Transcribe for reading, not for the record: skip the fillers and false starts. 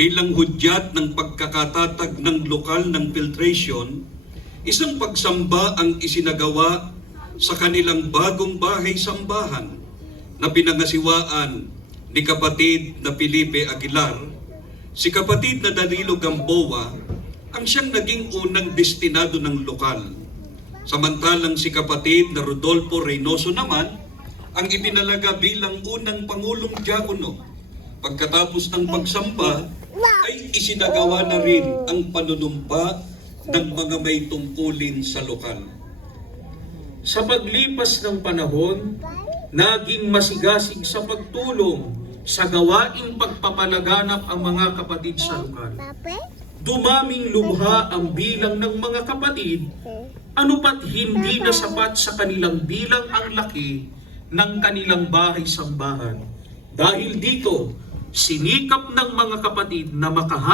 Bilang hudyat ng pagkakatatag ng lokal ng filtration, isang pagsamba ang isinagawa sa kanilang bagong bahay-sambahan na pinangasiwaan ni kapatid na Felipe Aguilar. Si kapatid na Danilo Gamboa ang siyang naging unang destinado ng lokal. Samantalang si kapatid na Rodolfo Reynoso naman ang ipinalaga bilang unang Pangulong Diakono. Pagkatapos ng pagsamba, ay isinagawa na rin ang panunumpa ng mga may tungkulin sa lokal. Sa paglipas ng panahon, naging masigasig sa pagtulong sa gawaing pagpapalaganap ang mga kapatid sa lokal. Dumaming lubha ang bilang ng mga kapatid, anupat hindi na sapat sa kanilang bilang ang laki ng kanilang bahay-sambahan. Dahil dito, sinikap ng mga kapatid na makahanap